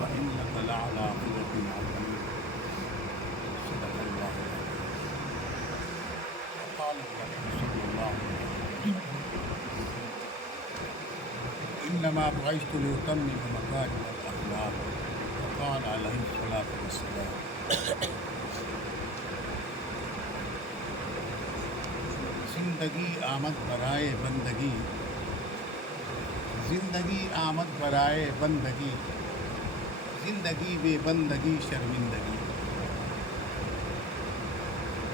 وإنك لعلى خلق عظيم صدق الله وقال النبي صلى الله عليه وسلم إنما بعثت لأتمم مكارم الأخلاق وقال عليه الصلاة والسلام زندگی آمد برائے بندگی، زندگی آمد برائے بندگی، زندگی بے بندگی شرمندگی،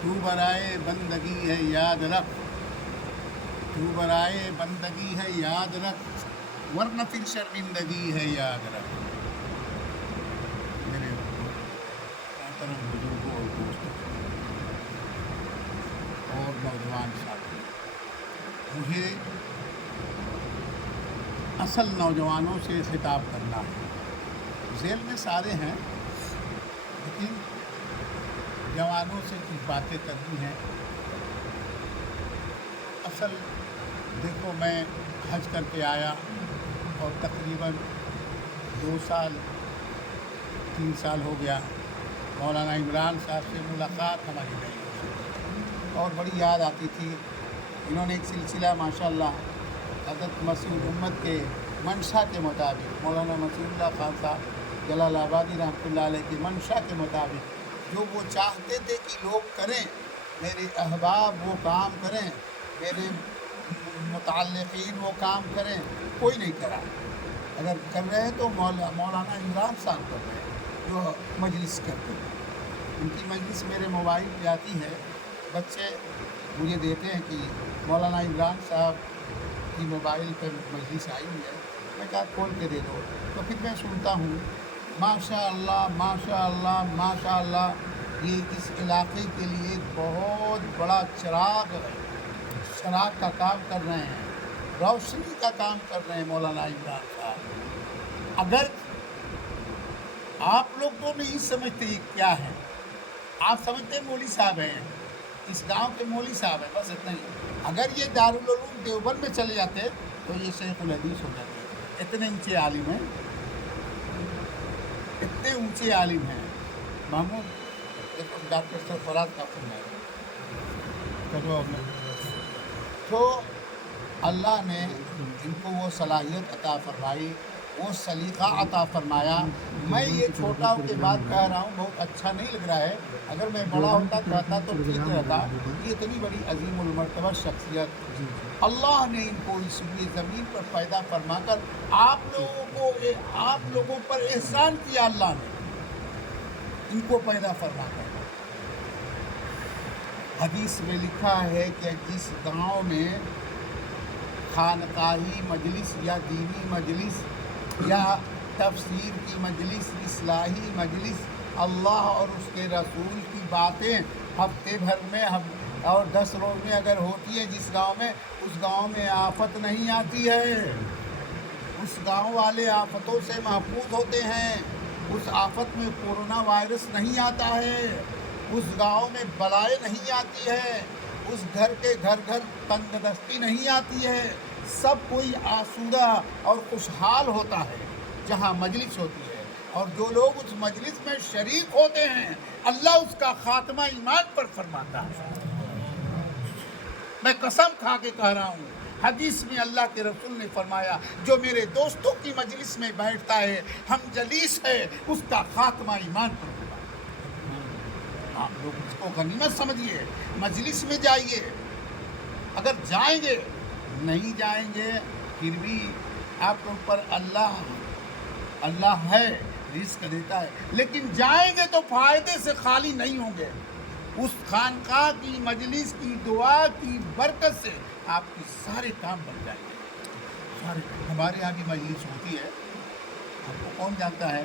تو برائے بندگی ہے یاد رکھ، تو برائے بندگی ہے یاد رکھ، ورنہ پھر شرمندگی ہے یاد رکھ۔ میرے محترم بزرگوں اور دوستوں اور نوجوان ساتھی، مجھے اصل نوجوانوں سے خطاب کرنا ہے۔ ذیل میں سارے ہیں لیکن جوانوں سے کچھ باتیں کرنی ہیں۔ اصل دیکھو، میں حج کر کے آیا اور تقریباً 2 سال 3 سال ہو گیا، مولانا عمران صاحب سے ملاقات ہماری نہیں ہوئی اور بڑی یاد آتی تھی۔ انہوں نے ایک سلسلہ ماشاءاللہ حضرت مسیح الامت کے منشا کے مطابق، مولانا مسیح اللہ خان صاحب جلال آبادی رحمۃ اللہ علیہ کی منشا کے مطابق جو وہ چاہتے تھے کہ لوگ کریں، میرے احباب وہ کام کریں، میرے متعلقین وہ کام کریں، کوئی نہیں کرا۔ اگر کر رہے ہیں تو مولانا عمران صاحب کر رہے ہیں جو مجلس کرتے ہیں۔ ان کی مجلس میرے موبائل پہ آتی ہے، بچے مجھے دیتے ہیں کہ مولانا عمران صاحب کی موبائل پہ مجلس آئی ہوئی ہے، میں کہا کھول کے دے دو، تو پھر میں سنتا ہوں ماشاء اللہ ماشاء اللہ ماشاء اللہ، یہ اس علاقے کے لیے ایک بہت بڑا چراغ کا کام کر رہے ہیں، روشنی کا کام کر رہے ہیں مولانا عمران صاحب۔ اگر آپ لوگ تو نہیں سمجھتے یہ کیا ہے، آپ سمجھتے مولوی صاحب ہیں، اس گاؤں کے مولوی صاحب ہیں، بس اتنا ہی۔ اگر یہ دارالعلوم دیوبند میں چلے جاتے تو یہ شیخ الحدیث ہو جاتے۔ اتنے اونچے عالم ہیں، اتنے اونچے عالم ہیں۔ محمود دیکھو، ڈاکٹر سرفراز کا فون ہے تو اللہ نے ان کو وہ صلاحیت عطا فرمائی، وہ سلیقہ عطا فرمایا۔ میں یہ چھوٹا ہو کے بات کہہ رہا ہوں، بہت اچھا نہیں لگ رہا ہے، اگر میں بڑا ہوتا کہتا تو ٹھیک رہتا۔ یہ اتنی بڑی عظیم المرتبہ شخصیت، اللہ نے ان کو اس زمین پر پیدا فرما کر آپ لوگوں پر احسان کیا۔ اللہ نے ان کو پیدا فرما کر، حدیث میں لکھا ہے کہ جس گاؤں میں خانقاہی مجلس یا دینی مجلس یا تفسیر کی مجلس، اصلاحی مجلس، اللہ اور اس کے رسول کی باتیں ہفتے بھر میں اور 10 روز میں اگر ہوتی ہے جس گاؤں میں، اس گاؤں میں آفت نہیں آتی ہے، اس گاؤں والے آفتوں سے محفوظ ہوتے ہیں، اس آفت میں کورونا وائرس نہیں آتا ہے، اس گاؤں میں بلائیں نہیں آتی ہے، اس گھر کے گھر تنگ دستی نہیں آتی ہے، سب کوئی آسودہ اور خوشحال ہوتا ہے جہاں مجلس ہوتی ہے۔ اور جو لوگ اس مجلس میں شریک ہوتے ہیں، اللہ اس کا خاتمہ ایمان پر فرماتا ہے۔ میں قسم کھا کے کہہ رہا ہوں، حدیث میں اللہ کے رسول نے فرمایا جو میرے دوستوں کی مجلس میں بیٹھتا ہے، ہم جلیس ہے، اس کا خاتمہ ایمان پر ہوگا۔ آپ لوگ اس کو غنیمت سمجھیے، مجلس میں جائیے، اگر جائیں گے، نہیں جائیں گے پھر بھی آپ لوگ پر اللہ ہے، رزق دیتا ہے، لیکن جائیں گے تو فائدے سے خالی نہیں ہوں گے۔ اس خانقاہ کی مجلس کی دعا کی برکت سے آپ کی سارے کام بن جائیں گے۔ ہمارے یہاں بھی مجلس ہوتی ہے، آپ کو کون جانتا ہے،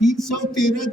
313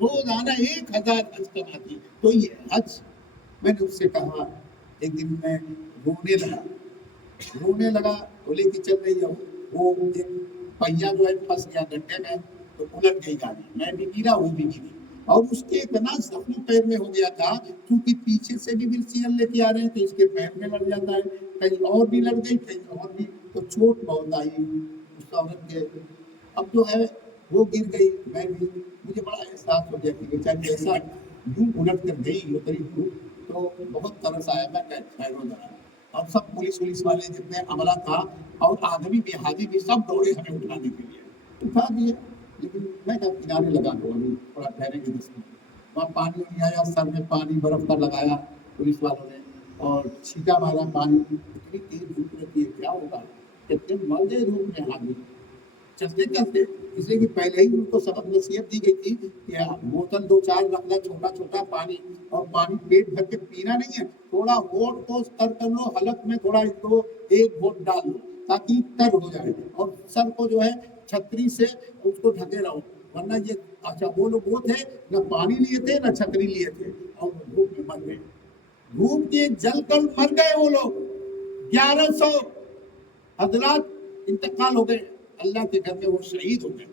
روزانہ 1000 حج کماتی ہے. تو یہ حج، میں نے اس سے کہا، ایک دن میں رونے لگا، بولے کہ چل رہی ہے وہ ایک پہیا جو ہے پھنس گیا گڈھے میں، تو الٹ گئی گاڑی، میں بھی گرا، وہ بھی گری، اور اس کے اتنا زخم پیر میں ہو گیا تھا کیونکہ پیچھے سے بھی ویل لے کے آ رہے ہیں تو اس کے پیر میں لگ جاتا ہے، کہیں اور بھی لگ گئی، کہیں اور بھی، تو چوٹ بہت آئی اس عورت کے. اب جو ہے وہ گر گئی، میں بھی، مجھے بڑا احساس ہو گیا کہ بیچاری ایسا یوں الٹ کر گئی اتری ہوں، تو بہت ترس آیا. میں ٹھہرو ذرا، اور سب پولیس والے جتنے عملہ تھا اور آدمی بھی حاجی بھی سب دوڑے ہمیں اٹھانے کے لیے، اٹھا دیے. لیکن میں کہا کنارے لگا دو، ابھی تھوڑا ٹھہریں گے 10 منٹ. وہاں پانی نہیں آیا، سر میں پانی برف کا لگایا پولیس والوں نے اور چھینٹا مارا پانی. اتنی تیز دھوپ رہتی ہے، کیا ہوگا، کتنے مر گئے دھوپ میں آدمی چلتے چلتے. اس لیے کہ پہلے ہی ان کو سبق نصیحت دی گئی تھی کہ بوتل 2-4 رکھنا، چھوٹا چھوٹا پانی، اور پانی پیٹ بھر کے پینا نہیں ہے، تھوڑا ہوٹ کو تر کر لو، حلق میں تھوڑا ایک ہوٹ ڈال دو تاکہ تر ہو جائے، اور سر کو جو ہے چھتری سے اس کو ڈھکے رہو، ورنہ یہ اچھا وہ لوگ وہ تھے نہ پانی لیے تھے نہ چھتری لیے تھے اور دھوپ میں مر گئے، دھوپ کے جل کر مر گئے وہ لوگ. 1100 حضرات انتقال ہو گئے اللہ کے گھر میں، وہ شہید ہو گئے.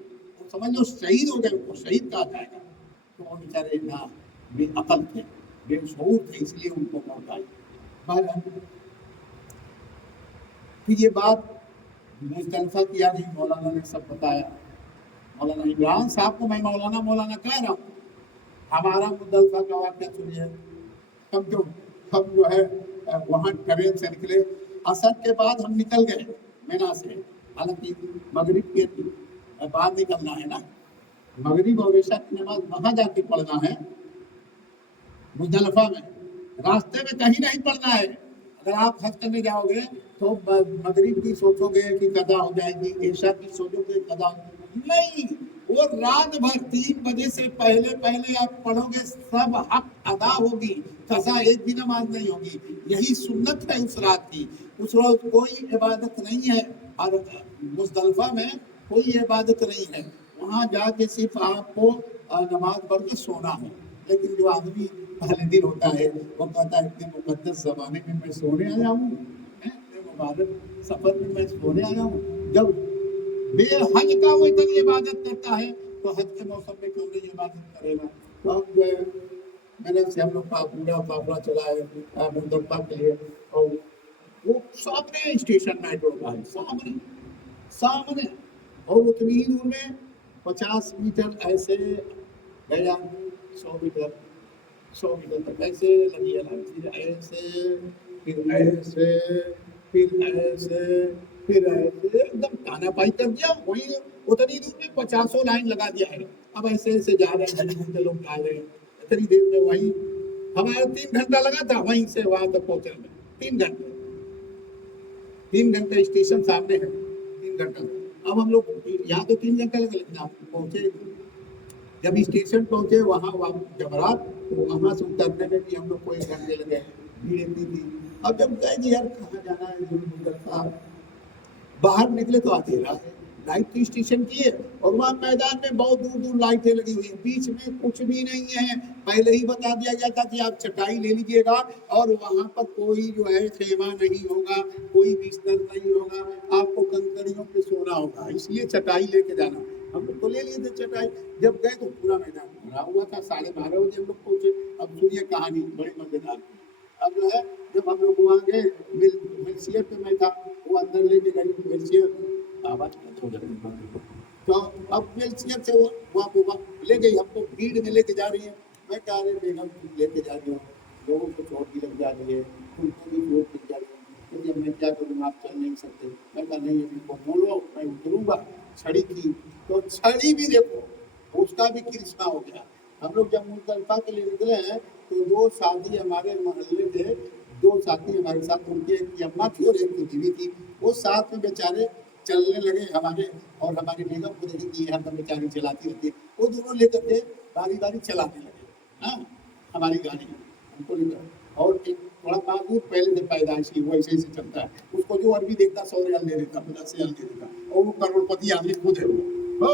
سمجھ لو شہید ہو گئے، وہ شہید کہا جائے گا. تو وہ بیچارے نہ بے عقل تھے، بے شعور تھے، اس لیے ان کو موت آئی. پھر یہ بات مزدلفہ کی یاد ہی مولانا نے سب بتایا. مولانا عمران صاحب کو میں مولانا کہہ رہا ہوں. ہمارا مزدلفہ کا واقعہ سنیے. ہم جو ہے وہاں ٹرین سے نکلے، عصر کے بعد ہم نکل گئے مینا سے، حالانکہ مغرب کے بعد نکلنا ہے نا، مغرب اور عشاء کی نماز وہاں جا کے پڑھنا ہے مزدلفہ میں، راستے میں کہیں نہیں پڑھنا ہے. اگر آپ حج کرنے جاؤ گے تو مغرب کی سوچو گے کہ قضا ہو جائے گی، عشاء کی سوچو گے قضا نہیں، وہ رات بھر 3 بجے سے پہلے آپ پڑھو گے، سب حق ادا ہوگی، قضا ایک بھی نماز نہیں ہوگی. یہی سنت ہے اس رات کی. اس روز کوئی عبادت نہیں ہے، اور مزدلفہ میں کوئی عبادت نہیں ہے. وہاں جا کے صرف آپ کو نماز پڑھ کے سونا ہے. لیکن جو آدمی پہلے دن ہوتا ہے وہ کہتا ہے اتنے مقدس زمانے میں میں سونے آیا ہوں، اتنے مبارک سفر میں میں سونے آیا ہوں. جب بے حج کا وہ اتنی عبادت کرتا ہے تو حج کے موسم میں کیوں نہیں عبادت کرے گا. تو اب جو ہے میں نے سے ہم لوگ کا پورا قافلہ چلا ہے مزدلفہ کے لیے، اور وہ سامنے اسٹیشن میٹرو کا ہے، سامنے، اور اتنی ہی دور میں 50 میٹر ایسے گیا، 100 میٹر تک ایسے لگی ہے لائن، پھر ایسے پھر ایسے پھر ایسے پھر ایسے ایک دم کانا پائی کر دیا. وہیں اتنی دور میں 50 لائن لگا دیا ہے. اب ایسے جا رہے ہیں، گھنٹے لوگ جا رہے ہیں، اتنی دیر میں وہیں ہمارا 3 گھنٹہ لگا تھا وہیں سے وہاں تک پہنچنے میں. 3 گھنٹے اسٹیشن سامنے ہے، 3 گھنٹہ. اب ہم لوگ یہاں تو 3 گھنٹے لگے، لیکن آپ پہنچے جب اسٹیشن پہنچے وہاں جمرات، تو وہاں سے اترنے میں بھی ہم لوگ کو 1 گھنٹے لگے، بھیڑ اتنی تھی. اب جب گئے کہ یار کہاں جانا ہے، باہر نکلے تو اندھیرا ہے، لائٹ کی اسٹیشن کی ہے، اور وہاں میدان میں بہت دور دور لائٹیں لگی ہوئی ہیں، بیچ میں کچھ بھی نہیں ہے. پہلے ہی بتا دیا گیا تھا کہ آپ چٹائی لے لیجئے گا، اور وہاں پر کوئی جو ہے خیمہ نہیں ہوگا، کوئی بستر نہیں ہوگا، آپ کو کنکریوں پہ سونا ہوگا، اس لیے چٹائی لے کے جانا. ہم لوگ تو لے لیے تھے چٹائی. جب گئے تو پورا میدان بھرا ہوا تھا. 12:30 بجے ہم لوگ پہنچے. اب سنیے کہانی بڑی مزیدار. اب جو ہے جب ہم لوگ وہاں گئے، ملشیت پہ میں تھا، وہ اندر لے کے گئی ملشیت، تو اب ملشیت سے وہ لے گئی، ہم کو بھیڑ میں لے کے جا رہی ہے. میں کہہ رہے بیگم لے کے جا رہی ہوں، لوگوں کو چوٹ بھی لگ جا رہی ہے، ان کو بھی چوٹ لگ جا رہی ہے، تو میں کیا کروں، آپ چل نہیں سکتے. میں کہا نہیں، ان کو بولو میں اتروں گا. چھڑی کی تو چھڑی بھی دیکھو اس کا بھی کرشمہ ہو گیا. ہم لوگ جب مزدلفہ کے لیے نکلے ہیں تو 2 ساتھی ہمارے محلے تھے، 2 ساتھی ہمارے ساتھ، ان کی ایک اماں تھی اور ایک بیوی تھی. وہ ساتھ میں بیچارے چلنے لگے ہمارے، اور ہماری بیگم کو دیکھیں کہ ہر دم بیچاری چلاتی رہتی ہے. وہ دونوں لے کر کے باری باری چلانے لگے، ہاں ہماری گاڑی ہم کو لے کر. اور ایک تھوڑا معذور پہلے سے پیدائشی وہ ایسے ایسے چلتا ہے، اس کو جو عربی دیکھتا 100 ریال دے دیتا، 50 ریال دے دیتا، اور وہ کروڑ پتی آدمی خود ہے وہ.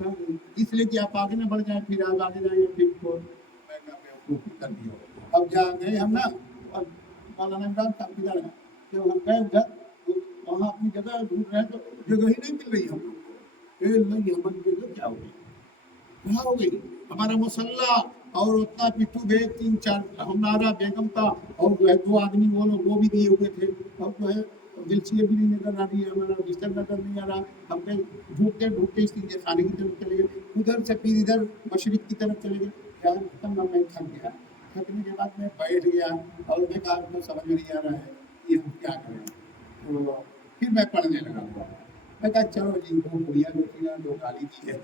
اس لیے کہ آپ آگے نہ بڑھ جائیں، پھر آپ آگے جائیں گے پھر کو میں نے بیوقوفی کر دی ہو۔ اب جا گئے ہم نا، اور مولانا عمران صاحب کدھر ہیں؟ جب ہم گئے ادھر تو وہاں اپنی جگہ ڈھونڈ رہے ہیں تو جگہ ہی نہیں مل رہی ہم لوگ کو۔ نہیں ہماری جگہ کیا ہو گئی، کہاں ہو گئی؟ ہمارا مسلح اور اتنا پٹھو گئے، 3-4 ہمارا بیگم کا اور جو ہے 2 آدمی وہ لوگ وہ بھی دیے ہوئے تھے، اور جو ہے گلچیے بھی نہیں نظر آ رہی ہے، ہمارا بستر نظر نہیں آ رہا۔ ہم نے ڈھونڈتے ڈھونڈتے اس لیے خانے کی طرف چلے گئے، ادھر سے پھر ادھر مشرق کی طرف چلے گئے۔ یار ختم میں تھک گیا، تھکنے کے بعد میں بیٹھ گیا اور میں کہا کو سمجھ میں نہیں آ رہا ہے یہ ہم کیا کریں۔ تو پھر میں پڑھنے لگا، میں کہا چلو جی وہ بڑھیا جو تھی نا جو گالی دی ہے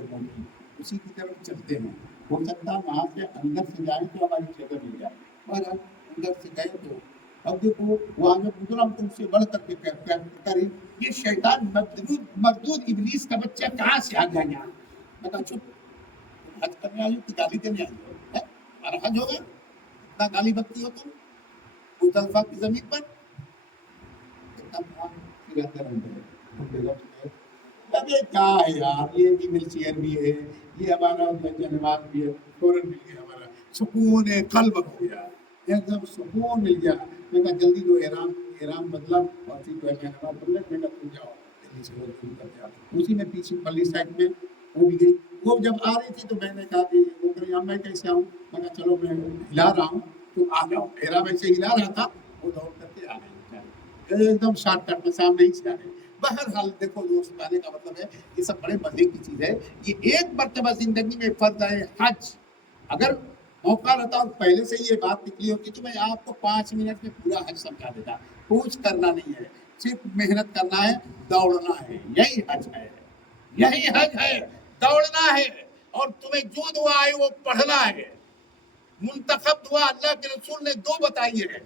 اسی کی طرف چلتے ہیں، ہو سکتا ہے وہاں سے اندر سے جائیں تو ہماری جگہ مل جائے۔ اور ہم اندر سے گئے تو اب دیکھو وہاں جب گزرا تو اس سے بڑھ کر کے کریں یہ شیطان مردود ابلیس کا بچہ کہاں سے آ گیا یہاں؟ میں کہا چپ، حج کرنے آئی ہو کہ گالی دینے آئی ہو؟ ہمارا حج ہوگا اتنا گالی بکتی ہو تم مزدلفہ کی زمین پر؟ ابھی کیا ہے یار، یہ بھی مل چیئر بھی ہے، یہ ہمارا جنواد بھی ہے، فوراً مل گیا، ہمارا سکون قلب ہو گیا، ایک دم سکون مل گیا۔ میں کہا جلدی جو احرام بدلا اور پھر جو ہے میں نماز پڑھ لیں، میں کہا تم جاؤ جلدی سے وضو کر کے آؤ۔ اسی میں پیچھے پلی سائڈ میں وہ بھی گئی، وہ جب آ رہی تھی تو میں نے کہا کہ وہ کہیں اب میں کیسے آؤں؟ میں کہا چلو میں ہلا رہا ہوں تو آ جاؤ۔ احرام ایسے ہلا رہا تھا وہ دوڑ کر کے آ گئی، ایک دم شارٹ کٹ میں سامنے ہی سے آ گئی۔ بہرحال دیکھو دوست، بتانے کا مطلب ہے یہ سب بڑے مزے کی چیز ہے۔ یہ ایک مرتبہ زندگی میں فرض ہے حج، اگر موقع رہتا اور پہلے سے یہ بات نکلی ہوتی تو میں آپ کو 5 منٹ میں پورا حج سمجھا دیتا۔ کچھ کرنا نہیں ہے، صرف محنت کرنا ہے، دوڑنا ہے، یہی حج ہے، یہی حج ہے، دوڑنا ہے۔ اور تمہیں جو دعا ہے وہ پڑھنا ہے۔ منتخب دعا اللہ کے رسول نے 2 بتائی ہے۔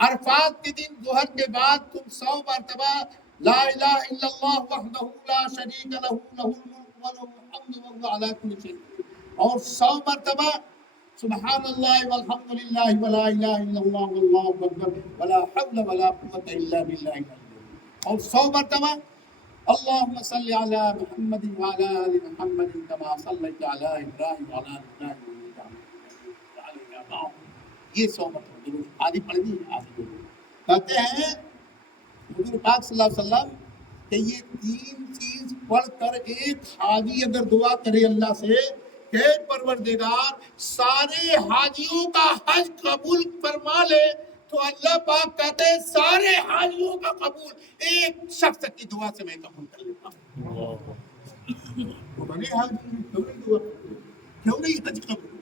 عرفات کے دن ظہر کے بعد تم 100 مرتبہ لا الہ الا اللہ وحدہ لا شریک لہ لہ الملک وله الحمد وهو على كل شيء قدیر، اور 100 مرتبہ سبحان اللہ والحمد للہ ولا الہ الا اللہ واللہ اکبر ولا حول ولا قوة الا باللہ العلی، اور 100 مرتبہ اللهم صل على محمد وعلى آل محمد كما صليت على ابراہیم وعلى آل ابراہیم انک حمید مجید۔ یہ 100 مرتبہ درود آدھی پڑھنی ہے، آدھی پڑھنی۔ کہتے ہیں حضور پاک صلی اللہ علیہ وسلم کہ یہ 3 چیز پڑھ کر ایک حاجی اگر دعا کرے اللہ سے کہ پروردگار سارے حاجیوں کا حج قبول فرما لے، تو اللہ پاک کہتے ہیں سارے حاجیوں کا قبول ایک شخص کی دعا سے میں قبول کر لیتا ہوں۔ تو بنے حاجی کیوں نہیں دعا، کیوں نہیں حج قبول؟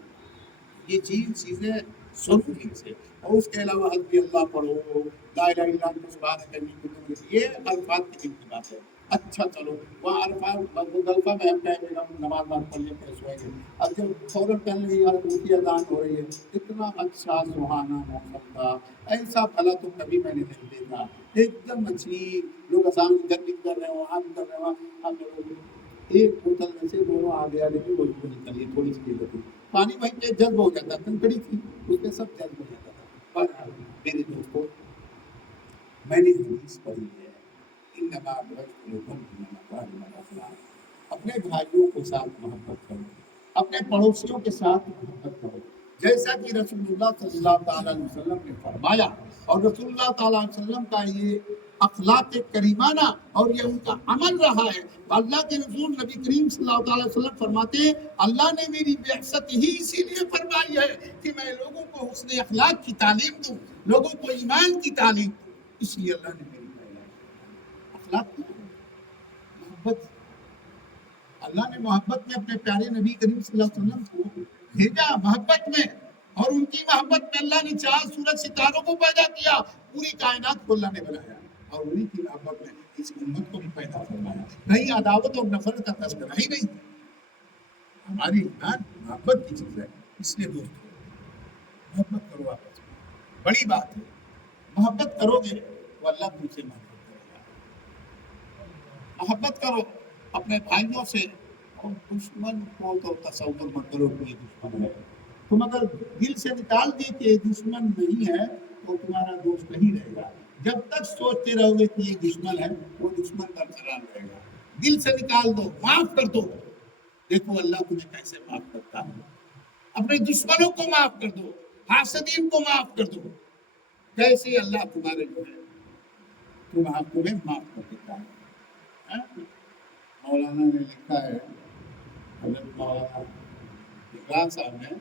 یہ چیزیں ضروری سے، اور اس کے علاوہ حسبی اللہ پڑھو، لا الہ الا انت سبحانک انی کنت من الظالمین، یہ عرفات کی دن کی بات ہے۔ اچھا چلو وہاں عرفات مزدلفہ میں ہم کہیں گے نماز پڑھ لیں پھر سوئیں گے، اب جب فوراً پہلے ہی کی اذان ہو رہی ہے، اتنا اچھا سہانا موسم تھا، ایسا پھلا تو کبھی میں نے نہیں دیکھا، ایک دم اچھی، لوگ اذان ادھر بھی کر رہے ہیں وہاں بھی کر رہے ہیں وہاں لوگ ایک بوتل میں سے دونوں آ گیا، لیکن وہ نکلی تھوڑی سی دیر ہوتی، پانی وہیں پہ جذب ہو جاتا، کنکڑی تھی اس میں سب جذب ہو جاتا تھا۔ اور میرے دوستوں میں نے حدیث پڑھی ہے، انما بعثت لأتمم مکارم الأخلاق، اپنے بھائیوں کے ساتھ محبت کرو، اپنے پڑوسیوں کے ساتھ محبت کرو، جیسا کہ رسول اللہ صلی اللہ تعالیٰ علیہ وسلم نے فرمایا، اور رسول اللہ تعالیٰ علیہ وسلم کا یہ اخلاق کریمانہ اور یہ ان کا عمل رہا ہے۔ اللہ کے رسول نبی کریم صلی اللہ تعالیٰ علیہ وسلم فرماتے ہیں اللہ نے میری بعثت ہی اسی لیے فرمائی ہے کہ میں لوگوں کو حسن اخلاق کی تعلیم دوں، لوگوں کو ایمان کی تعلیم دوں، اس لیے اللہ نے میری اخلاق کی محبت، اللہ نے محبت میں اپنے پیارے نبی کریم صلی اللہ علیہ وسلم کو بھیجا، محبت میں، اور ان کی محبت میں اللہ نے 4 سورج ستاروں کو پیدا کیا، پوری کائنات کو اللہ نے بنایا، اور انہی کی محبت میں اس امت کو بھی پیدا فرمایا۔ نہیں عداوت اور نفرت کا تذکرہ ہی نہیں، ہماری ایمان محبت کی چیز ہے۔ اس لیے دوستو محبت کرو آپس میں، بڑی بات ہے، محبت کرو گے تو اللہ تم سے محبت کرے گا۔ محبت کرو اپنے بھائیوں سے، اور دشمن کو تو تصور مت کرو کہ یہ دشمن ہے، تم اگر دل سے نکال دی کہ یہ دشمن نہیں ہے تو تمہارا دوست نہیں رہے گا۔ جب تک سوچتے رہو گے کہ یہ دشمن ہے وہ دشمن برقرار رہے گا، دل سے نکال دو، معاف کر دو. دیکھو اللہ تمہیں کیسے معاف کرتا ہے. اپنے دشمنوں کو معاف کر دو، حاسدین کو معاف کر دو. کیسے اللہ تمہارے جو ہے تمہیں معاف کر دیتا ہے. ہاں؟ مولانا نے لکھا ہے، حضرت مولانا اقرا صاحب نے،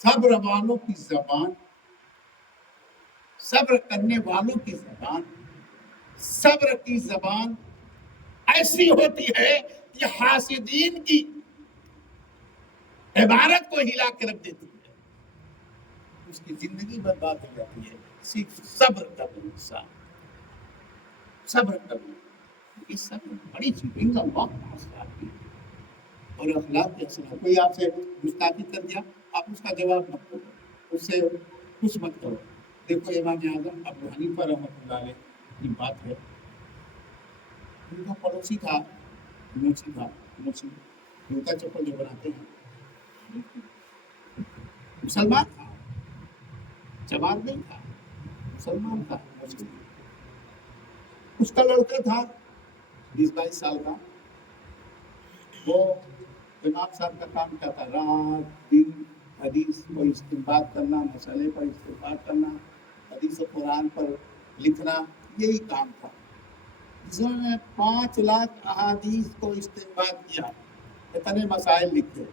صبر والوں کی زبان، صبر کرنے والوں کی زبان، صبر کی زبان ایسی ہوتی ہے کہ حاسدین کی عبارت کو ہلا کے رکھ دیتی ہے، اس کی زندگی برباد ہو جاتی ہے. صرف صبر کا انسان، صبر کرنا، یہ صبر بڑی چیز ان کا بہت آتی ہے. اور اخلاق کے اثر، کوئی آپ سے گستاخی کر دیا، آپ اس کا جواب مت کرو، اس سے کچھ مت کرو. دیکھو امام اعظم ابو حنیفہ رحمۃ اللہ علیہ کی بات ہے، ان کا پڑوسی تھا، موچی تھا، موچی جوتا چپل جو بناتے ہیں، مسلمان تھا، چمار نہیں تھا، مسلمان تھا. اس کا لڑکا تھا 20-22 سال کا، وہ امام صاحب کا کام کیا تھا، رات دن حدیث کو استنباط کرنا، مسئلے پر استنباط کرنا، حدیث و قرآن پر لکھنا، یہی کام تھا. جنہوں نے 5 لاکھ احادیث کو استنباط کیا، اتنے مسائل لکھے،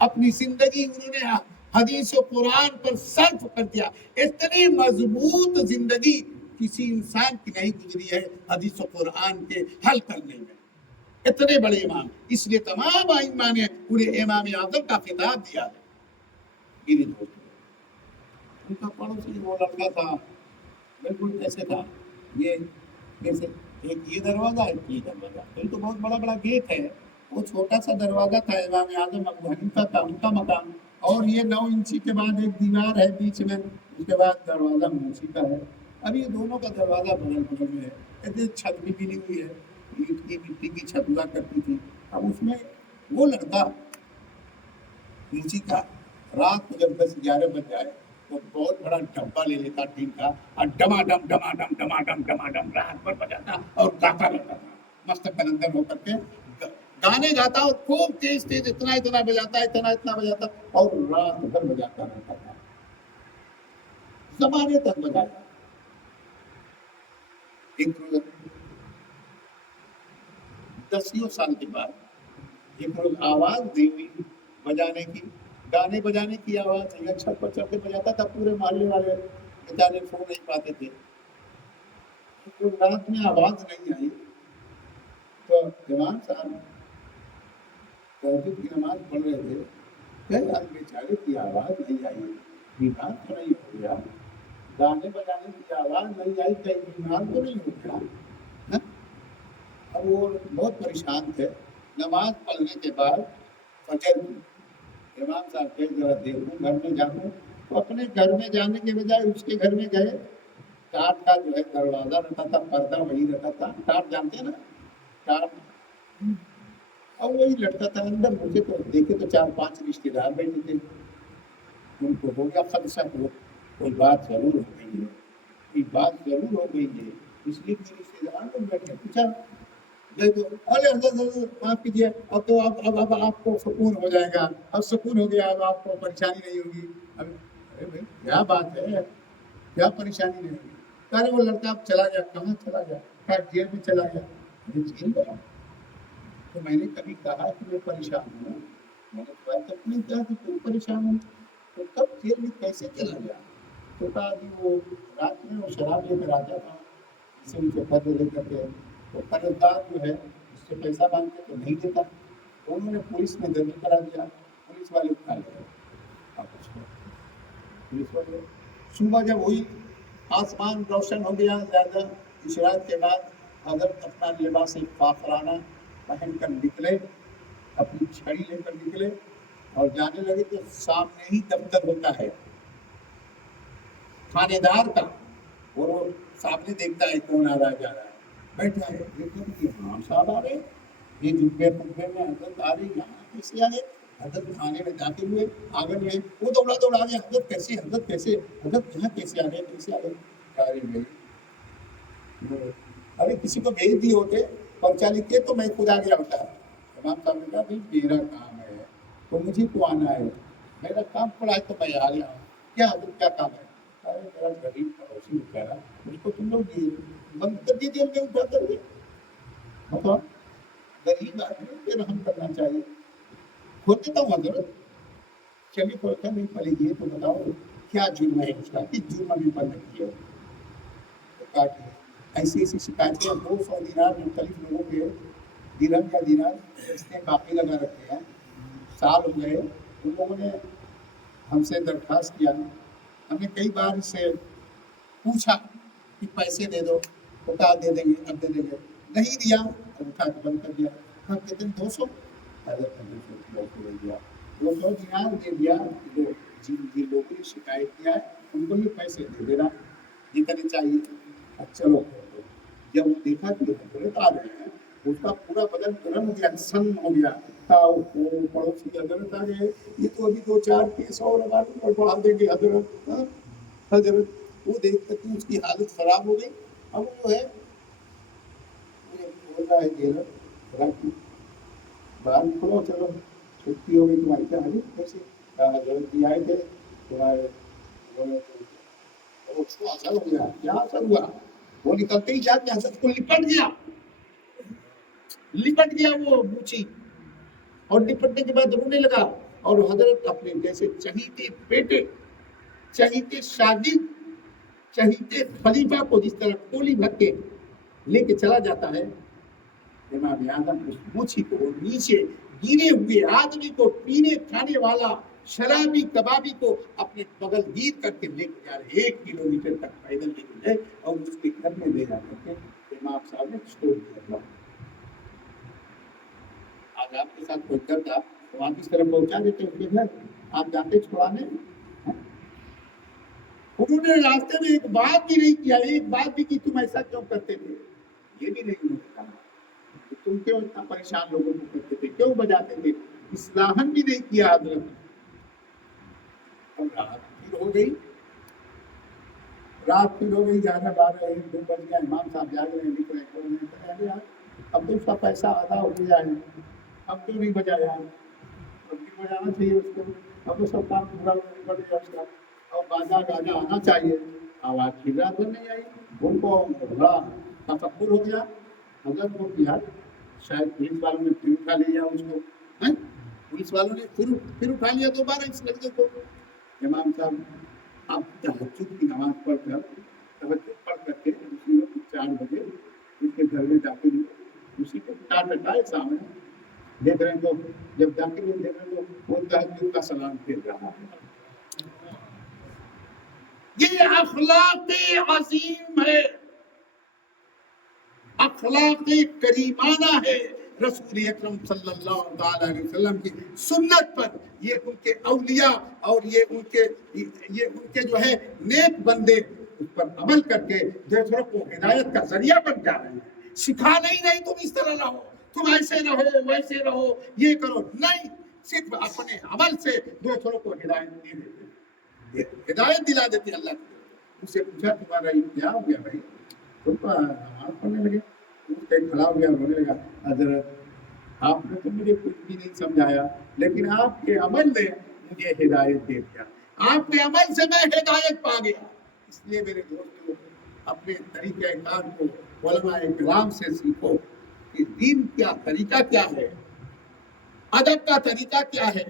اپنی زندگی انہوں نے حدیث و قرآن پر صرف کر دیا. اتنی مضبوط زندگی کسی انسان کی نہیں گزری ہے حدیث و قرآن کے حل کرنے میں. اتنے بڑے امام، اس لیے تمام ائمہ نے انہیں امام اعظم کا خطاب دیا ہے. ان کا پڑوسی وہ لڑکا تھا، بالکل ایسے تھا، یہ جیسے ایک یہ دروازہ، ایک یہ دروازہ، یہ تو بہت بڑا بڑا گیٹ ہے، وہ چھوٹا سا دروازہ تھا امام اعظم ابو حنیفہ کا، ان کا مقام، اور یہ 9 انچی کے بعد ایک دیوار ہے بیچ میں، اس کے بعد دروازہ موسی کا ہے. اب یہ دونوں کا دروازہ بغل بغل میں ہے. ایسے چھت بھی بنی ہوئی ہے، اینٹ کی مٹی کی چھت ہوا کرتی تھی. اب اس میں وہ لڑکا موسی کا رات کو جب 10-11 بج جائے تو بہت بڑا ڈبا لے لیتا ٹین کا، اور ڈما ڈم ڈما ڈم ڈما ڈم ڈما ڈم رات بھر بجاتا اور گاتا رہتا تھا، مست کلندر ہو کر کے گانے گاتا اور خوب تیز تیز اتنا بجاتا، اتنا بجاتا، اور رات بھر بجاتا رہتا تھا، زمانے تک بجاتا. ایک روز 10 سال کے بعد ایک روز آواز دی ہوئی بجانے کی، گانے بجانے کی آواز، چھت پر چڑھ کے بجاتا تھا. پورے محلے والے بیچارے سو نہیں پاتے تھے. رات میں آواز نہیں آئی تو امام صاحب تہجد کی نماز پڑھ رہے تھے، کہ یار بیچارے کی آواز نہیں آئی، بیمار تو نہیں ہو گیا، گانے بجانے کی آواز نہیں آئی، کہیں بیمار تو نہیں ہو گیا. اب وہ بہت پریشان تھے. نماز پڑھنے کے بعد فجر امام صاحب کے ذرا دیکھوں گھر میں جاؤں، تو اپنے گھر میں جانے کے بجائے اس کے گھر میں گئے. ٹاٹ کا جو ہے دروازہ رہتا تھا، پردہ وہی رہتا تھا، ٹاٹ جانتے ہیں نا، ٹاٹ، اور وہی لڑکا تھا اندر. مجھے تو دیکھے تو 4-5 رشتے دار بیٹھے تھے. ان کو ہو گیا خدشہ، کوئی بات ضرور ہو گئی ہے، کوئی بات ضرور ہو گئی ہے، اس لیے میرے رشتے دار کو بیٹھے. پوچھا ارے حضرت معاف کیجیے، اب تو اب آپ کو سکون ہو جائے گا، اب سکون ہو گیا، اب آپ کو پریشانی نہیں ہوگی. اب ارے بھائی کیا بات ہے، کیا پریشانی نہیں ہوگی؟ ارے وہ لڑکا اب چلا گیا. کہاں چلا گیا؟ کہا جیل میں چلا گیا. جیل میں؟ تو میں نے کبھی کہا کہ میں پریشان ہوں؟ میں نے بات نہیں کہا کہ تم پریشان ہوں، تو کب جیل میں کیسے چلا گیا؟ تو کہا کہ وہ رات میں وہ شراب لے کر آتا تھا، اسے ان کے قدر لے کر کے وہ قرض دار جو ہے اس سے پیسہ مانگتے تو نہیں دیتا، انہوں نے پولیس میں درج کرا دیا، پولیس والے اٹھا لے پولیس والے. صبح جب ہوئی، آسمان روشن ہو گیا، زیادہ اشراق کے بعد حضرت اپنا لباس فاخرانہ پہن کر نکلے، اپنی چھڑی لے کر نکلے اور جانے لگے. تو سامنے ہی دفتر ہوتا ہے تھانے دار کا، اور وہ سامنے دیکھتا ہے کون آ رہا جا رہا ہے. بیٹھا ہے، لیکن کہ ہاں صاحب آ رہے، یہ جبے خطبے میں حضرت آ رہی، یہاں کیسے آ گئے؟ حضرت تھانے میں داخل ہوئے، آنگن میں وہ دوڑا گیا، حضرت کیسے، حضرت کیسے، حضرت یہاں کیسے آ گئے، کیسے آ گئے؟ ارے بھائی ارے کسی کو بھیج دیے ہوتے پرچہ لکھ کے تو میں خود آ گیا ہوتا. امام صاحب نے کہا بھائی میرا کام ہے تو مجھے کو آنا ہے, میرا کام پڑا ہے تو میں آ گیا ہوں. کیا حضرت کیا کام ہے؟ ارے میرا غریب پڑوسی بیچارا اس کو تم لوگ بند کر دیجیے, میں اٹھا کر دے. بتاؤ غریب آدمی پہ رحم کرنا چاہیے. کھول دیتا ہوں حضرت. چلیے کھولتا نہیں, پڑے یہ تو بتاؤ کیا جرم ہے اس کا, کس جرم میں بند کیا ایسی ایسی شکایتیں 200 دینار مختلف لوگوں کے درہم یا دینار اس نے باقی لگا رکھے ہیں. سال ہو گئے, ان لوگوں نے ہم سے درخواست کیا, ہم نے کئی بار اس سے پوچھا کہ پیسے دے دو, وہ کہا دے دیں گے, اب دے دیں گے, نہیں دیا, اب اٹھا کے بند کر دیا. ہم کہتے ہیں 200 حضرت نے 200 دے دیا, 200 دینار دے دیا. جن لوگوں نے شکایت کیا ہے ان کو یہ پیسے دے دینا جتنے چاہیے. چلو جب وہ دیکھا کہ حضرت آ رہے ہیں, اس کا پورا بدن گرم ہو گیا, سن ہو گیا. پڑوسی حضرت آ گئے, یہ تو ابھی 2-4 کیس اور بڑھا دیں گے حضرت. حضرت وہ دیکھ کر اس کی حالت خراب ہو گئی. اب جو ہے بول رہا ہے کہ باہر نکلو, چلو چھٹی ہو گئی تمہاری. کیا حضرت کیسے؟ حضرت جی آئے تھے تمہارے, اس کو اثر ہو گیا. کیا اثر ہوا؟ وہ نکلتے ہی جاتے حضرت کو لپٹ گیا وہ موچی, اور لپٹنے کے بعد رونے لگا. اور حضرت اپنے جیسے چہیتے بیٹے, چہیتے شاگرد, چہیتے خلیفہ کو جس طرح ٹولی بھر کے لے کے چلا جاتا ہے, امام اعظم اس موچی کو, نیچے گرے ہوئے آدمی کو, پینے کھانے والا شرابی کبابی کو اپنے بغل گیر کر کے لے کے جا رہے, 1 کلومیٹر تک پیدل لے کے گئے اور اس کے گھر میں لے جا کر کے امام صاحب نے چھوڑ دیا. آج آپ کے ساتھ کوئی کرتا تو آپ اس طرح پہنچا دیتے اس کے گھر, آپ جاتے چھوڑانے. انہوں نے راستے میں ایک بات بھی نہیں کیا, ایک بات بھی کہ تم ایسا کیوں کرتے تھے, یہ بھی نہیں انہوں نے کہا. تم کیوں اتنا پریشان لوگوں کو کرتے تھے, کیوں بجاتے تھے, اصلاحاً بھی نہیں کیا حضرت. اب رات پھر ہو گئی, 11-12-1-2 بج گیا. امام صاحب جاگ رہے ہیں, لکھ رہے ہیں. اب تو اس کا پیسہ آدھا ہو گیا ہے, اب کیوں نہیں بجایا, اب بھی بجانا چاہیے اس کو. اب تو سب کام پورا پڑے گا اس کا, اور باجا گاجا آنا چاہیے. آواز کی رات نہیں آئی, ان کو بڑا تفکر ہو گیا. حضرت کو کیا شاید پولیس والوں نے پھر اٹھا لیا اس کو, پولیس والوں نے پھر اٹھا لیا دوبارہ اس لڑکے کو. امام صاحب اب تہجد کی نماز پڑھ کر کے اسی وقت 4 بجے اس کے گھر میں داخل ہوئے. اسی کو ٹاٹا ہے سامنے دیکھ رہے ہیں, تو جب داخل ہوئے دیکھ رہے ہیں تو وہ تہجد کا سلام پھیر رہا ہے. یہ اخلاق عظیم ہے, اخلاق کریمانہ ہے رسول اکرم صلی اللہ تعالی علیہ وسلم کی سنت پر. یہ ان کے اولیاء اور یہ ان کے جو ہے نیک بندے اس پر عمل کر کے دوسروں کو ہدایت کا ذریعہ بن جا رہے ہیں. سکھا نہیں تم اس طرح رہو, تم ایسے رہو ویسے رہو, یہ کرو نہیں, صرف اپنے عمل سے دوسروں کو ہدایت دے دیتے, ہدایت دلا دیتے. اللہ کی اس سے پوچھا تمہارا یہ کیا ہو گیا بھائی, نماز پڑھنے لگے. کھڑا ہو گیا, رونے لگا. حضرت آپ نے تو مجھے کچھ بھی نہیں سمجھایا, لیکن آپ کے عمل نے مجھے ہدایت دے دیا, آپ کے عمل سے میں ہدایت پا گیا. اس لیے میرے دوستوں اپنے طریقہ کار کو علماء کرام سے سیکھو کہ دین کا طریقہ کیا ہے, ادب کا طریقہ کیا ہے.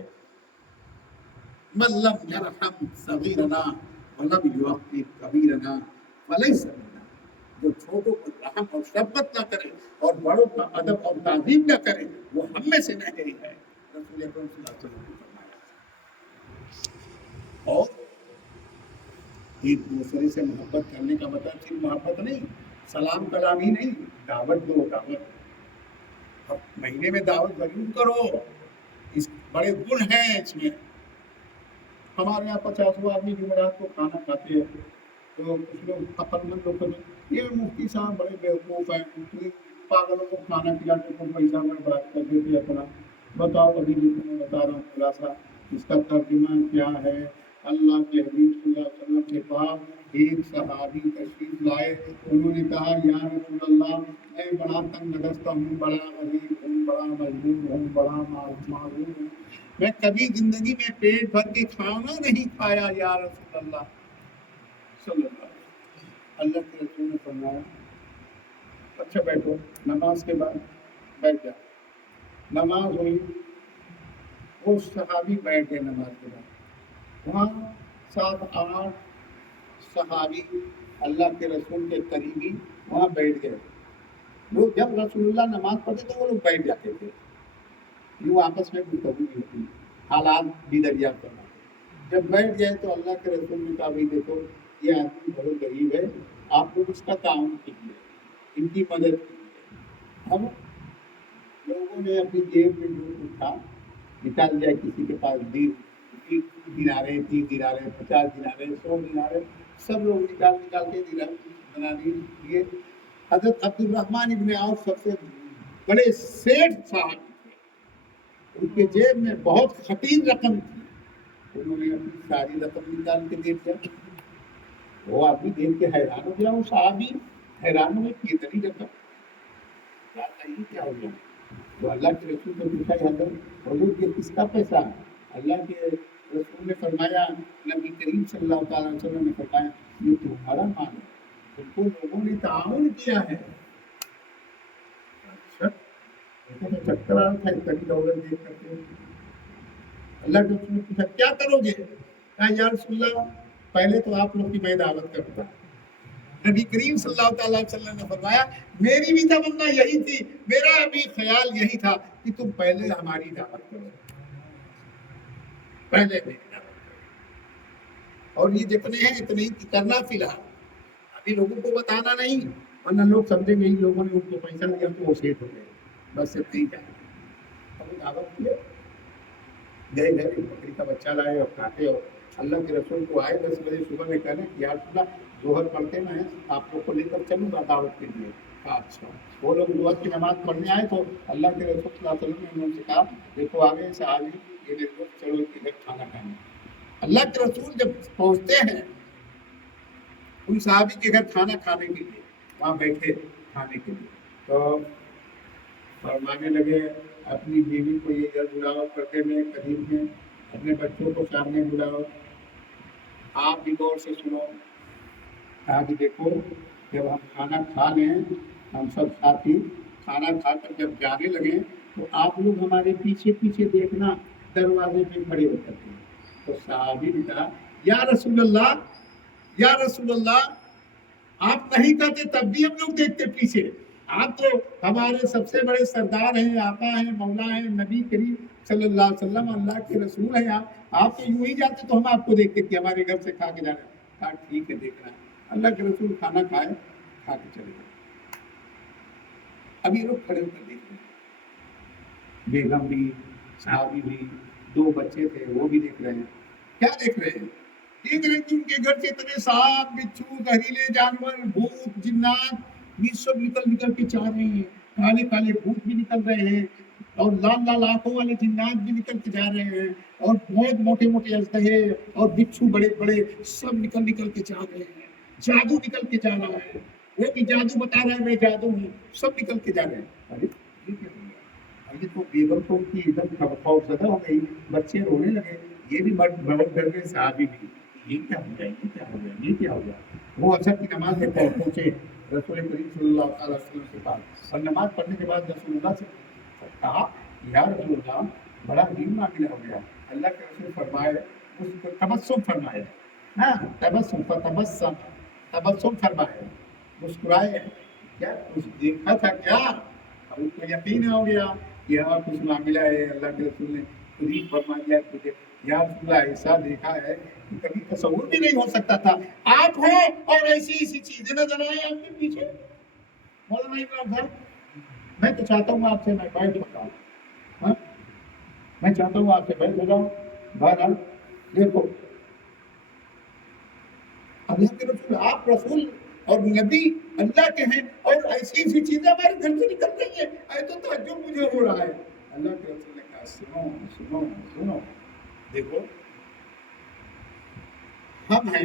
من لم یرحم صغیرنا ولم یوقر کبیرنا فلیس منا. جو چھوٹوں کو رحم اور شفقت نہ کرے اور بڑوں کا ادب اور تعظیم نہ کرے وہ ہم میں سے نہیں ہے. رسول اکرم صلی اللہ علیہ وسلم نے فرمایا. اور ایک دوسرے سے محبت کرنے کا مطلب صرف محبت نہیں, سلام کلام ہی نہیں, دعوت دو. دعوت اب مہینے میں دعوت ضرور کرو, اس بڑے گن ہیں اس میں. ہمارے یہاں 50 آدمی جمعرات کو کھانا کھاتے ہیں, تو کچھ لوگ عقل مند لوگ یہ مفتی صاحب بڑے بیوقوف ہیں, پاگلوں کو کھانا کھلاتے کو پیسہ برباد کر دیتے اپنا. بتاؤ ابھی جو تمہیں بتا رہا ہوں خلاصہ, اس کا ترجمہ کیا ہے. اللہ کے حبیب صلی اللہ علیہ وسلم کے پاس ایک صحابی تشریف لائے، انہوں نے کہا یا رسول اللہ میں بڑا تنگ نگستہ ہوں، بڑا غریب ہوں، بڑا مجبور ہوں، بڑا معذور ہوں، میں کبھی زندگی میں پیٹ بھر کے کھانا نہیں کھایا یا رسول اللہ صلی اللہ علیہ وسلم۔ اللہ کے رسول نے فرمایا اچھا بیٹھو، نماز کے بعد بیٹھ جاؤ۔ نماز ہوئی، وہ صحابی بیٹھ گئے نماز کے بعد، وہاں 7-8 صحابی اللہ کے رسول کے قریبی وہاں بیٹھ گئے۔ وہ جب رسول اللہ نماز پڑھتے تھے وہ لوگ بیٹھ جاتے تھے، یوں آپس میں گفتگو نہیں ہوتی، حالات بھی دریافت کرنا۔ جب بیٹھ گئے تو اللہ کے رسول نے کہا بھائی دیکھو یہ آدمی بہت غریب ہے، آپ لوگ اس کا تعاون کیجیے، ان کی مدد کیجیے۔ ہم لوگوں نے اپنی جیب میں جو کچھ تھا نکال دیا، کسی کے پاس 20 دینارے، 30 دینارے، 50 دینارے، 100 دینارے، سب لوگ نکال کے دینار بنا دیے۔ حضرت عبد الرحمن ابن عوف سب سے بڑے سیٹھ صاحب تھے، ان کے جیب میں بہت خطیر رقم تھی، انہوں نے اپنی ساری رقم نکال کے دے دیا۔ وہ آدمی دیکھ کے حیران ہو گیا، وہ صحابی حیران ہوئے کہ اتنی رقم کیا ہو گیا؟ تو اللہ کے رسول کو پوچھا جاتا حضور یہ کس کا پیسہ ہے؟ اللہ کے رسول نے فرمایا، نبی کریم صلی اللہ تعالیٰ علیہ وسلم نے فرمایا یہ تمہارا مال ہے، تم کو لوگوں نے تعاون کیا ہے۔ اچھا چکر آ رہا تھا اتنی دولت دیکھ کر کے۔ اللہ کے رسول نے پوچھا کیا کرو گے؟ کہا یا رسول اللہ پہلے تو آپ لوگ کی میں دعوت کرتا۔ نبی کریم صلی اللہ تعالیٰ علیہ وسلم نے فرمایا میری بھی تمنا یہی تھی، میرا بھی خیال یہی تھا کہ تم پہلے ہماری دعوت کرو، پہلے میری دعوت کرو، اور یہ جتنے ہیں اتنے ہی کرنا فی الحال، ابھی لوگوں کو بتانا نہیں، ورنہ لوگ سمجھیں گے لوگوں نے ان کو پیسہ دیا تو وہ سیٹ ہو گئے، بس اتنے ہی جائے۔ اب دعوت کیا، گئے گھر ایک بکری کا بچہ لائے اور کھاتے، اور اللہ کے رسول کو آئے 10 بجے صبح میں کہنے کہ یا رسول اللہ ظہر پڑھتے میں آپ لوگ کو لے کر چلوں گا دعوت کے لیے۔ اچھا، وہ لوگ ظہر کی نماز پڑھنے آئے تو اللہ کے رسول صلی اللہ علیہ وسلم نے ان سے کہا دیکھو آگے صحابی یہ دیکھو چلو اس کے گھر کھانا کھانے۔ اللہ کے رسول جب پہنچتے ہیں ان صحابی کے گھر کھانا کھانے کے لیے، وہاں بیٹھے کھانے کے لیے، تو فرمانے لگے اپنی بیوی کو یہ ادھر بلاؤ، پردے میں قریب میں، اپنے بچوں کو سامنے بلاؤ، آپ بھی غور سے سنو۔ کہا کہ دیکھو جب ہم کھانا کھا لیں، ہم سب ساتھی کھانا کھا کر جب جانے لگے تو آپ لوگ ہمارے پیچھے پیچھے دیکھنا، دروازے پہ کھڑے ہو کر کے۔ تو صحابی نے کہا یا رسول اللہ، یا رسول اللہ آپ نہیں کہتے تب بھی ہم لوگ دیکھتے پیچھے، آپ تو ہمارے سب سے بڑے سردار ہیں، آقا ہیں، مولا ہیں، نبی کریم صلی اللہ علیہ وسلم اللہ کے رسول ہیں، آپ تو یوں ہی جاتے تو ہم آپ کو دیکھتے کہ ہمارے گھر سے کھا کے جانا۔ کہا ٹھیک ہے دیکھ رہا ہے۔ اللہ کے رسول کھانا کھائے، کھا کے چلے گئے۔ اب یہ لوگ کھڑے ہو کر دیکھ رہے ہیں، بیگم بھی، صحابی بھی، 2 بچے تھے وہ بھی دیکھ رہے ہیں۔ کیا دیکھ رہے ہیں؟ دیکھ رہے ہیں کہ ان کے گھر سے اتنے سانپ، بچھو، زہریلے جانور، بھوت، جنات یہ سب نکل کے جا رہے ہیں، کالے کالے بھوت بھی نکل رہے ہیں، اور لال لال آنکھوں والے جنات بھی نکل کے جا رہے ہیں، اور بہت موٹے موٹے اژدہے اور بچھو بڑے بڑے سب نکل کے جا رہے ہیں، جادو نکل کے جا رہا ہے، وہ بھی جادو بتا رہا ہے میں جادو ہوں، سب نکل کے جا رہے ہیں۔ ارے یہ کیا ہو گیا؟ ابھی تو بیگم تو ان کی ایک دم خوف زدہ ہو گئی، بچے رونے لگے، یہ بھی بہت ڈر گئے، صحابی بھی یہ کیا ہو گیا، یہ کیا ہو گیا، یہ کیا ہو گیا۔ وہ اثر کی نماز میں پہنچے رسول کریم صلی اللہ تعالیٰ علیہ وسلم کے پاس، اور نماز پڑھنے کے بعد رسول اللہ سے کہا یا رسول اللہ بڑا عجیب معاملہ ہو گیا۔ اللہ کے رسول فرمائے، اس کو تبسم فرمائے، ہاں تبسم فرمائے، مسکرائے، کیا کچھ دیکھا تھا کیا؟ اور اس کو یقین ہو گیا کہ ہاں کچھ معاملہ ہے۔ اللہ کے رسول نے خود ہی فرما دیا تجھے یا رسول اللہ ایسا دیکھا ہے کہ کبھی تصور بھی نہیں ہو سکتا تھا، آپ ہو اور ایسی چیزیں نظر آئیں آپ کے پیچھے۔ مولانا عمران صاحب میں تو چاہتا ہوں آپ سے میں بیٹھ بتاؤں، ہاں میں چاہتا ہوں آپ سے بیٹھ ہو جاؤں۔ بہرحال دیکھو اللہ کے رسول، آپ رسول اور نبی اللہ کے ہیں، اور ایسی چیزیں ہمارے گھر سے نکل رہی ہیں، ایسا تعجب مجھے ہو رہا ہے۔ اللہ کے رسول نے کہا سنو سنو سنو، دیکھو ہم ہیں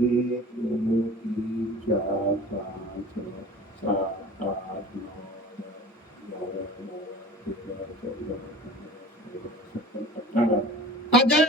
1 2 3 4 5 6 7 8 9 10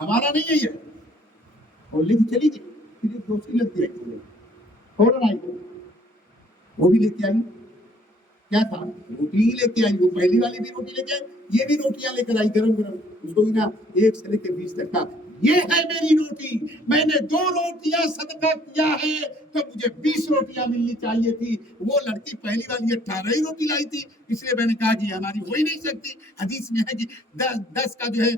ہمارا نہیں ہے یہ. اور لے کے چلی گئی. پھر ایک دوسری لگتی ہے فوراً آئی, وہ بھی لے کے آئی. کیا تھا؟ روٹی ہی لے کے آئی. وہ پہلی والی بھی روٹی لے کے آئی, یہ بھی روٹیاں لے کر آئی گرم گرم. اس کو بھی نا 1 سے لے کے 20 تک کا, یہ ہے میری روٹی, میں نے 2 روٹیاں صدقہ کیا ہے تو مجھے 20 روٹیاں ملنی چاہیے تھی. وہ لڑکی پہلی والی 18 ہی روٹی لائی تھی, اس لیے میں نے کہا کہ ہماری ہو ہی نہیں سکتی. حدیث میں ہے کہ 10 کا جو ہے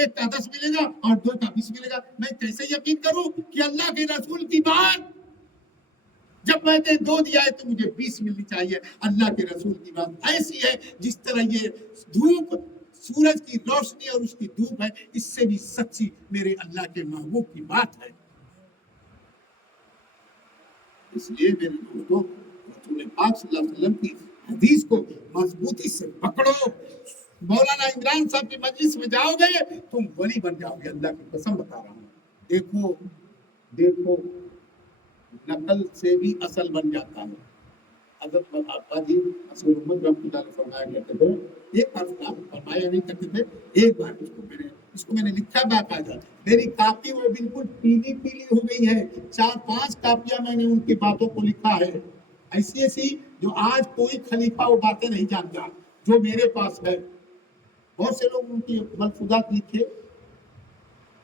1 کا 10 ملے گا اور 2 کا 20 ملے گا. میں کیسے یقین کروں کہ اللہ کے رسول کی بات, جب میں نے 2 دیا ہے تو مجھے 20 ملنی چاہیے. اللہ کے رسول کی بات ایسی ہے جس طرح یہ دھوپ سورج کی روشنی اور اس کی دھوپ ہے, اس سے بھی سچی میرے اللہ کے محبوب کی بات ہے. اس لیے میرے دوستوں, رسول پاک صلی اللہ علیہ وسلم کی حدیث کو مضبوطی سے پکڑو. مولانا عمران صاحب کی مجلس میں جاؤ گے تم ولی بن جاؤ گے, اللہ کی قسم بتا رہا ہوں. دیکھو دیکھو, نقل سے بھی اصل بن جاتا ہے. حضرت ابا جی اصل محمد رحمۃ اللہ علیہ فرمایا کرتے تھے, ایک بار فرمایا نہیں کرتے تھے, ایک بار اس کو میں نے لکھا باقاعدہ. میری کاپی وہ بالکل پیلی پیلی ہو گئی ہے. 4-5 کاپیاں میں نے ان کی باتوں کو لکھا ہے, ایسی ایسی جو آج کوئی خلیفہ وہ باتیں نہیں جانتا جو میرے پاس ہے. بہت سے لوگ ان کی ملفوظات لکھے,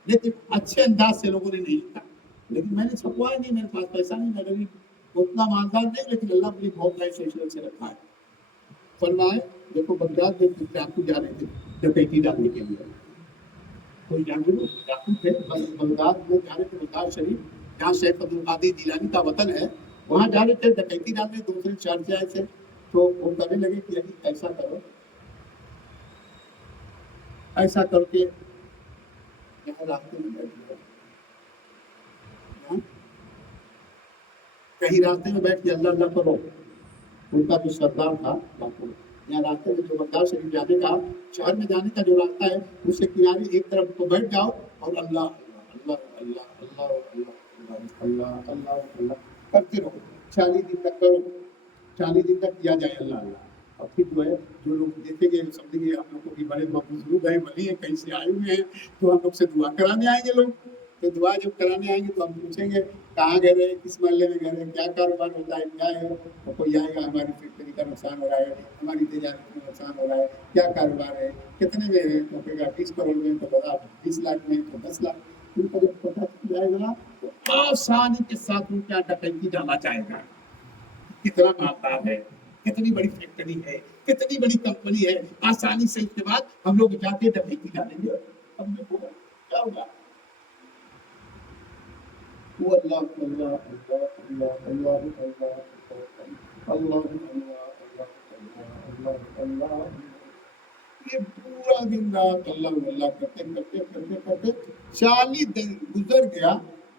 لیکن اچھے انداز سے لوگوں نے نہیں لکھا. لیکن میں نے چھپوایا نہیں, میرے پاس پیسہ نہیں, میں نے اتنا مالدار نہیں, لیکن اللہ مجھے بہت نئے سلسلے سے رکھا ہے. فرمائے دیکھو بغداد میں ڈاکو جا رہے تھے ڈکیتی ڈالنے کے لیے. کوئی ڈاکو تھے بغداد میں جا رہے تھے, بغداد شریف جہاں شیخ عبد القادر جیلانی کا وطن ہے, وہاں جا رہے تھے ڈکیتی ڈالنے. دوسرے چرچ آئے تھے تو وہ کہنے لگے کہ ایسا کرو, ایسا کر کے یہاں راستے میں بیٹھ گئے, کہیں راستے میں بیٹھ کے اللہ اللہ کرو. ان کا جو سردار تھا یہاں راستے میں جو بغداد شریف جانے کا, شہر میں جانے کا جو راستہ ہے, اس سے کنارے ایک طرف کو بیٹھ جاؤ اور اللہ اللہ اللہ اللہ اللہ اللہ اللہ اللہ کرتے رہو. 40 دن تک کرو, 40 دن تک کیا جائے اللہ اللہ. اور پھر جو ہے جو لوگ دیکھیں گے سمجھیں گے ہم لوگوں کی بڑے بزرگ ہیں, ولی ہیں, کہیں سے آئے ہوئے ہیں, تو ہم لوگ سے دعا کرانے آئیں گے لوگ. تو دعا جب کرانے آئیں گے تو ہم پوچھیں گے کہاں گئے رہے, کس محلے میں گئے رہے, کیا کاروبار ہوتا ہے, کیا ہے. تو کوئی آئے گا ہماری فیکٹری کا نقصان ہو رہا ہے, ہماری تجارت میں نقصان ہو رہا ہے, کیا کاروبار ہے, کتنے میں ہے, تو کہے گا 20 کروڑ میں, تو بتا 20 لاکھ میں, تو 10 لاکھ. ان کو جب پتہ چل جائے گا تو آسانی کے ساتھ ان کیا ڈکیتی ڈالا جائے گا. کتنا مالدار ہے, کتنی بڑی فیکٹری ہے, کتنی بڑی کمپنی ہے, آسانی سے اس کے بعد ہم لوگ جا کے ڈکیتی ڈالیں گے. اب دیکھو کیا ہوگا. اللہ اللہ اللہ اللہ اللہ اللہ اللہ اللہ. یہ پورا دن رات اللہ اللہ کرتے کرتے کرتے کرتے 40 دن گزر گیا,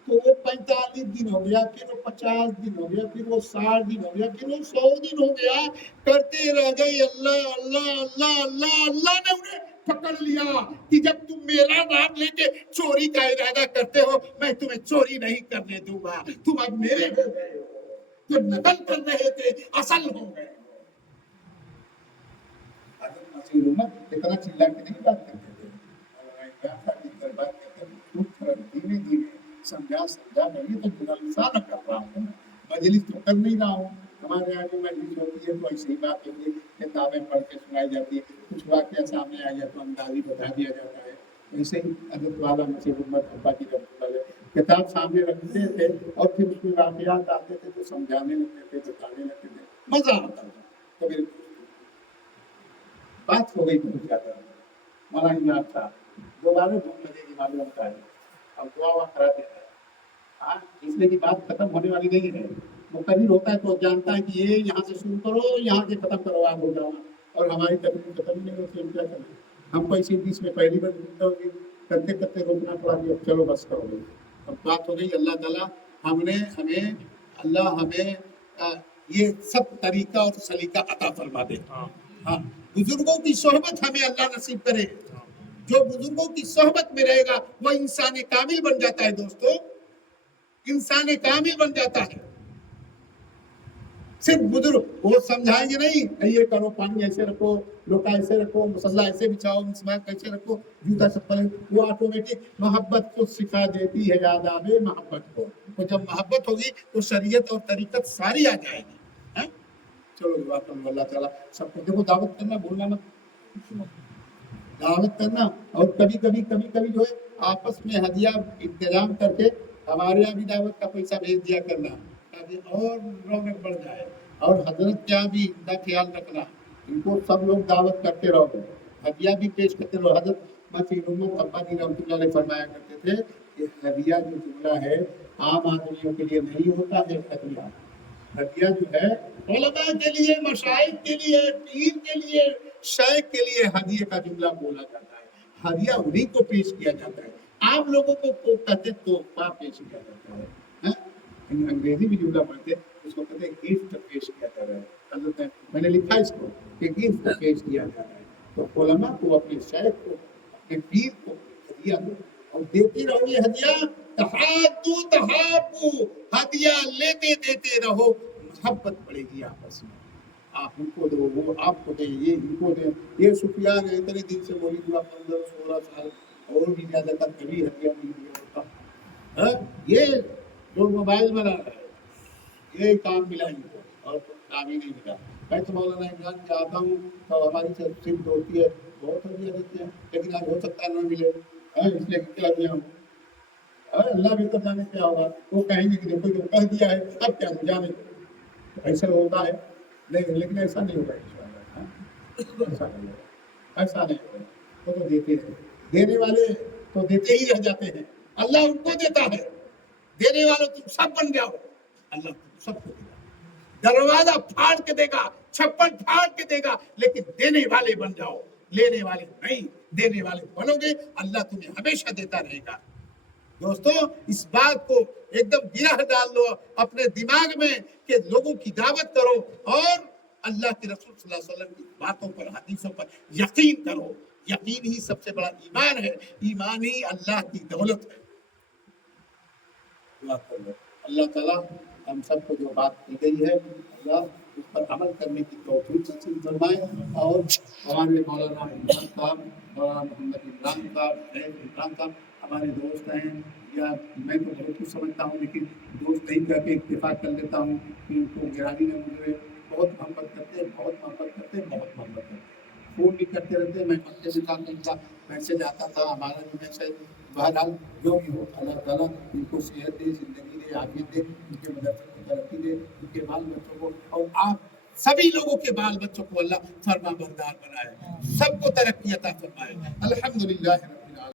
تو وہ 45 دن ہو گیا, پھر وہ 50 دن ہو گیا, پھر وہ 60 دن ہو گیا, پھر وہ 100 دن ہو گیا. کرتے رہ گئے اللہ اللہ اللہ اللہ. اللہ نے انہیں پکڑ لیا کہ جب تم میرا نام لے کے چوری کا ارادہ کرتے ہو, میں تمہیں چوری نہیں کرنے دوں گا. تم اب میرے ہو گئے ہو, جو نقل کر رہے تھے اصل ہو گئے. اتنا چلا کے نہیں بات کرتے تھے, دھیمے دھیمے سمجھا کر, یہ تو جلسہ نہ کر رہا ہوں, مجلس تو کر نہیں رہا ہوں. ہمارے یہاں جو مجلس ہوتی ہے تو ایسی ہی بات ہوتی ہے, کتابیں پڑھ کے سنائی جاتی ہے, کچھ واقعہ سامنے آ گیا تو اندازی بتا دیا جاتا ہے. ایسے ہی حضرت والا مسیح محمد ابا جی کتاب سامنے رکھتے تھے اور پھر اس میں واقعات آتے تھے تو سمجھانے لگتے تھے, بتانے لگتے تھے, مزہ آتا تھا. تو میرے بات ہو گئی بہت زیادہ. مولانا عمران صاحب دوبارہ 2 بجے کی معلوم ہوتا ہے, اب دعا وہاں کرا دیتا ہے. ہاں, اس لیے کی بات ختم ہونے والی نہیں ہے. مقرر ہوتا ہے تو جانتا ہے کہ یہ یہاں سے شروع کرو, یہاں سے ختم کرو, آپ ہو جاؤ. اور ہماری تقریب ختم نہیں ہوتی, ہم کیا کریں. ہم کو اسی بیچ میں پہلی بار ہوگی, کرتے کرتے روکنا پڑا کہ اب چلو بس کرو گے. اب بات ہو گئی. اللہ تعالیٰ ہمیں یہ سب طریقہ اور سلیقہ عطا فرما دے. ہاں, بزرگوں کی صحبت ہمیں اللہ نصیب کرے. جو بزرگوں کی صحبت میں رہے گا وہ انسان کامل بن جاتا ہے. دوستو, انسان کامل بن جاتا ہے. صرف بزرگ وہ سمجھائیں گے نہیں یہ کرو، پانی ایسے رکھو، لوٹا ایسے رکھو، مسلح ایسے بچھاؤ، مسواک ایسے رکھو، جوتا چپل، وہ آٹومیٹک محبت کو سکھا دیتی ہے، آداب محبت کو۔ تو جب محبت ہوگی تو شریعت اور طریقت ساری آ جائے گی۔ ہاں؟ چلو دعا کرو اللہ تعالیٰ سب کو، دیکھو دعوت کرنا بھولنا مت، دعوت کرنا، اور کبھی کبھی جو ہے آپس میں ہدیہ انتظام کر کے ہمارے یہاں بھی دعوت کا پیسہ بھیج دیا کرنا، تاکہ اور رونق بڑھ جائے۔ اور حضرت کیا بھی ان کا خیال رکھنا، ان کو سب لوگ دعوت کرتے رہو، ہدیہ بھی پیش کرتے رہو۔ حضرت مسیح محمد ابا جی رحمۃ اللہ علیہ فرمایا کرتے تھے کہ ہدیہ جو جملہ ہے عام آدمیوں کے لیے نہیں ہوتا ہے، ہدیہ جو ہے علماء کے لیے، مشائخ کے لیے، پیر کے لیے، شیخ کے لیے ہدیے کا جملہ بولا جاتا ہے۔ ہدیہ انہی کو پیش کیا جاتا ہے، عام لوگوں کو کہتے تحفہ پیش کیا جاتا ہے۔ ہاں؟ انگریزی بھی جملہ پڑھتے اس کو کہتے ہیں گفٹ پیش کیا جا رہا ہے۔ حضرت میں نے لکھا اس کو کہ گفٹ پیش کیا جا رہا ہے، تو علماء کو، اپنے شیخ کو، اپنے پیر کو ہدیہ دو، اور دیتے رہو یہ ہدیہ، تحادو تحابو، ہدیہ لیتے دیتے رہو، محبت پڑے گی آپس میں۔ آپ ان کو دو، وہ آپ کو دیں، یہ ان کو دیں۔ یہ سفیان ہے اتنے دن سے مرید ہوا، 15-16 سال، اور بھی زیادہ تر کبھی ہدیہ نہیں دیا ہوتا۔ ہاں؟ یہ جو موبائل میں رہا ہے یہ کام ملا ان کو، اور کام ہی نہیں ملا۔ میں تو مولانا عمران کے آتا ہوں تو ہماری صرف ہوتی ہے، بہت ہدیہ دیتے ہیں، لیکن آج ہو سکتا ہے نہ ملے، اس لیے کیا دیا ہوں، اللہ بھی تو جانے کیا ہوگا۔ وہ کہیں گے کہ دیکھو جو کہہ دیا ہے اب کیا جانے دو، ایسا ہوتا ہے نہیں، لیکن ایسا نہیں ہوگا انشاءاللہ۔ ایسا نہیں ہوگا، ایسا نہیں ہوگا۔ وہ تو دیتے ہیں، دینے والے تو دیتے ہی رہ جاتے ہیں، اللہ ان کو دیتا ہے۔ دینے والوں تم سب بن جاؤ، اللہ تم سب کو دے گا، دروازہ پھاڑ کے دے گا، چھپن پھاڑ کے دے گا، لیکن دینے والے بن جاؤ، لینے والے نہیں۔ دینے والے بنو گے اللہ تمہیں ہمیشہ دیتا رہے گا۔ دوستو اس بات کو ایک دم گرہ ڈال لو اپنے دماغ میں کہ لوگوں کی دعوت کرو اور اللہ کے رسول صلی اللہ علیہ وسلم کی باتوں پر، حدیثوں پر یقین کرو۔ یقین ہی سب سے بڑا ایمان ہے، ایمان ہی اللہ کی دولت ہے۔ دعا کرو اللہ تعالیٰ ہم سب کو جو بات کی گئی ہے اللہ اس پر عمل کرنے کی توفیق نصیب فرمائے، اور ہمارے مولانا عمران صاحب، مولانا محمد عمران صاحب، شیخ عمران صاحب ہمارے دوست ہیں، یا میں تو بہت کچھ سمجھتا ہوں لیکن دوست نہیں کر کے اتفاق کر لیتا ہوں کہ ان کو گرانی نے مجھے بہت محبت کرتے ہیں، بہت محبت کرتے ہیں، بہت محبت کرتے ہیں۔ فون بھی کرتے رہتے ہیں، میں پتے کے ساتھ ان کا میسج آتا تھا، ہمارا بھی میسج۔ بہرحال جو بھی ہو اللہ تعالیٰ ان کو صحت دے، زندگی دے، عافیت دے، ان کے مدرسے کو ترقی دے، ان کے بال بچوں کو، اور آپ سبھی لوگوں کے بال بچوں کو اللہ فرما بردار بنائے، سب کو ترقی عطا فرمائے۔ الحمدللہ۔